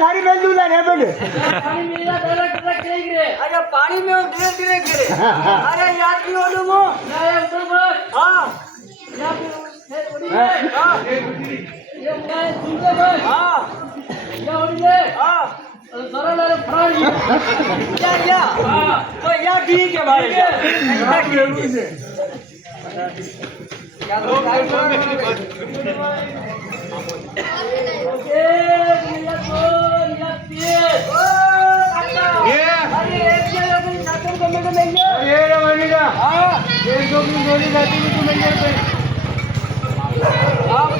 धारी बेल दूला रे बोल पानी मिला डायरेक्ट रे अरे पानी में धीरे करे अरे याद नहीं हो तुम ना ये उधर बोल हां ना फिर ओडी हां ये मैं सुनते बोल हां ये ओडी ले हां जरा ले फरारी या हां तो या ठीक है भाई क्या तो काय आप